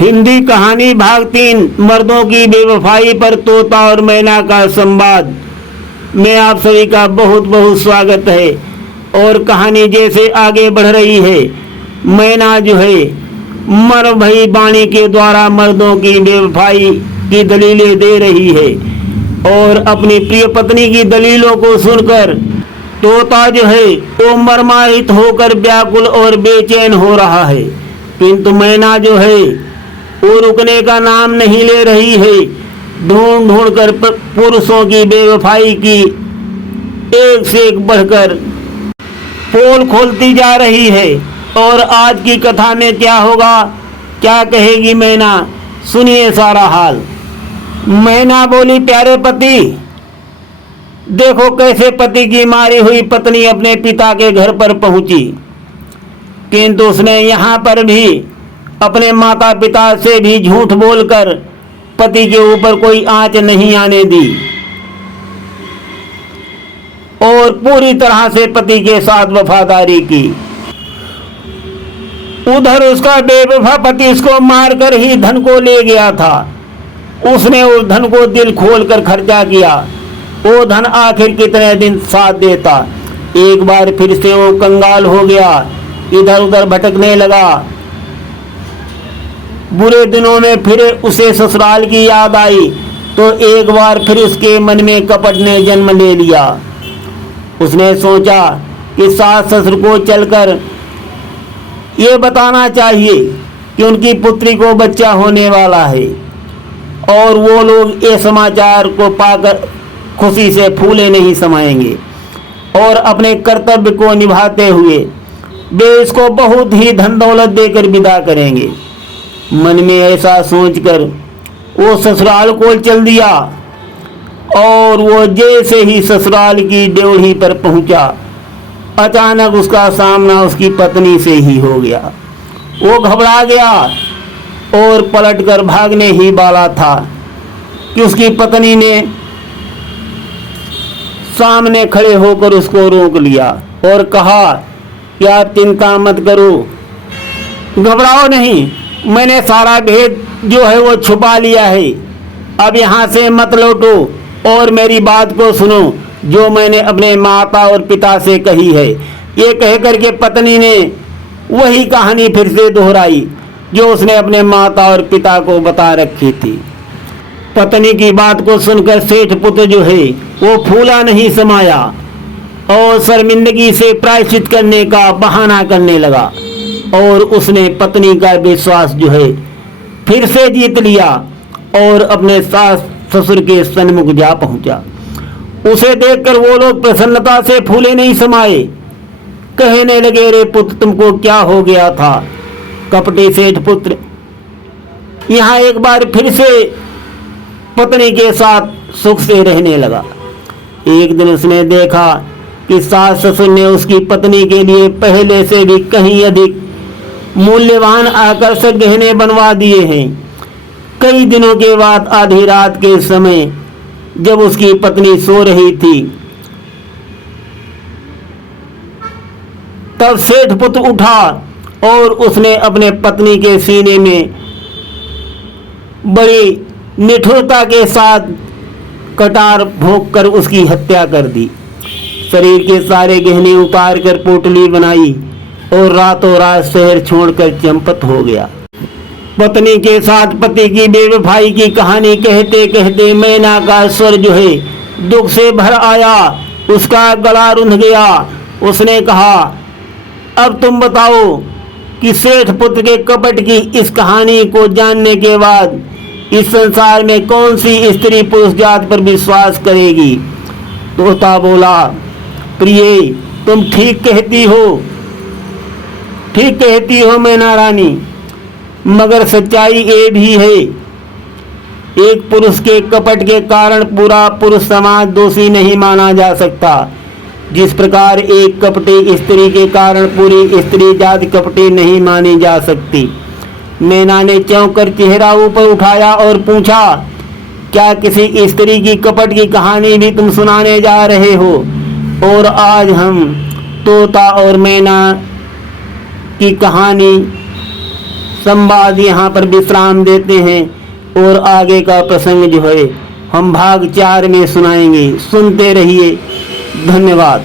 हिंदी कहानी भाग 3 मर्दों की बेवफाई पर तोता और मैना का संवाद में आप सभी का बहुत बहुत स्वागत है। और कहानी जैसे आगे बढ़ रही है, मैना जो है मर भई वाणी के द्वारा मर्दों की बेवफाई की दलीलें दे रही है और अपनी प्रिय पत्नी की दलीलों को सुनकर तोता जो है वो मर्माहित होकर व्याकुल और बेचैन हो रहा है, किंतु मैना जो है वो रुकने का नाम नहीं ले रही है। ढूंढ ढूंढ कर पुरुषों की बेवफाई की एक से एक बढ़कर पोल खोलती जा रही है। और आज की कथा में क्या होगा, क्या कहेगी मैना, सुनिए सारा हाल। मैना बोली, प्यारे पति, देखो कैसे पति की मारी हुई पत्नी अपने पिता के घर पर पहुंची, किंतु उसने यहाँ पर भी अपने माता पिता से भी झूठ बोलकर पति के ऊपर कोई आंच नहीं आने दी और पूरी तरह से पति के साथ वफादारी की। उधर उसका बेवफा पति उसको मारकर ही धन को ले गया था। उसने उस धन को दिल खोलकर खर्चा किया। वो धन आखिर कितने दिन साथ देता। एक बार फिर से वो कंगाल हो गया, इधर उधर भटकने लगा। बुरे दिनों में फिर उसे ससुराल की याद आई तो एक बार फिर उसके मन में कपट ने जन्म ले लिया। उसने सोचा कि सास ससुर को चलकर ये बताना चाहिए कि उनकी पुत्री को बच्चा होने वाला है और वो लोग ये समाचार को पाकर खुशी से फूले नहीं समाएंगे और अपने कर्तव्य को निभाते हुए वे इसको बहुत ही धन दौलत देकर विदा करेंगे। मन में ऐसा सोचकर वो ससुराल को चल दिया और वो जैसे ही ससुराल की ड्योढ़ी पर पहुंचा, अचानक उसका सामना उसकी पत्नी से ही हो गया। वो घबरा गया और पलटकर भागने ही वाला था कि उसकी पत्नी ने सामने खड़े होकर उसको रोक लिया और कहा कि आप चिंता मत करो, घबराओ नहीं, मैंने सारा भेद जो है वो छुपा लिया है। अब यहाँ से मत लौटो और मेरी बात को सुनो जो मैंने अपने माता और पिता से कही है। ये कह करके पत्नी ने वही कहानी फिर से दोहराई जो उसने अपने माता और पिता को बता रखी थी। पत्नी की बात को सुनकर सेठ पुत्र जो है वो फूला नहीं समाया और शर्मिंदगी से प्रायश्चित करने का बहाना करने लगा और उसने पत्नी का विश्वास जो है फिर से जीत लिया और अपने सास ससुर के सन्मुख जा पहुंचा। उसे देखकर वो लोग प्रसन्नता से फूले नहीं समाये। कहने लगे, रे पुत्र, तुमको क्या हो गया था? कपटी सेठ पुत्र यहाँ एक बार फिर से पत्नी के साथ सुख से रहने लगा। एक दिन उसने देखा कि सास ससुर ने उसकी पत्नी के लिए पहले से भी कहीं अधिक मूल्यवान आकर्षक गहने बनवा दिए हैं। कई दिनों के बाद आधी रात के समय जब उसकी पत्नी सो रही थी तब सेठ पुत्र उठा और उसने अपने पत्नी के सीने में बड़ी निठुरता के साथ कटार भोंक कर उसकी हत्या कर दी। शरीर के सारे गहने उतार कर पोटली बनाई और रातों रात शहर छोड़कर चंपत हो गया। पत्नी के साथ पति की बेवफाई की कहानी कहते कहते मैना का स्वर जो है दुख से भर आया, उसका गला रुंध गया। उसने कहा, अब तुम बताओ कि सेठ पुत्र के कपट की इस कहानी को जानने के बाद इस संसार में कौन सी स्त्री पुरुष जात पर विश्वास करेगी? तोता बोला, प्रिय, तुम ठीक कहती हो मैना रानी, मगर सच्चाई ये भी है, एक पुरुष के कपट के कारण पूरा पुरुष समाज दोषी नहीं माना जा सकता। जिस प्रकार एक कपटी स्त्री के कारण पूरी स्त्री जाति कपटी नहीं मानी जा सकती। मैना ने चौंक कर चेहरा ऊपर उठाया और पूछा, क्या किसी स्त्री की कपट की कहानी भी तुम सुनाने जा रहे हो? और आज हम तोता और मैना की कहानी संवाद यहाँ पर विश्राम देते हैं और आगे का प्रसंग जो है हम भाग 4 में सुनाएंगे। सुनते रहिए। धन्यवाद।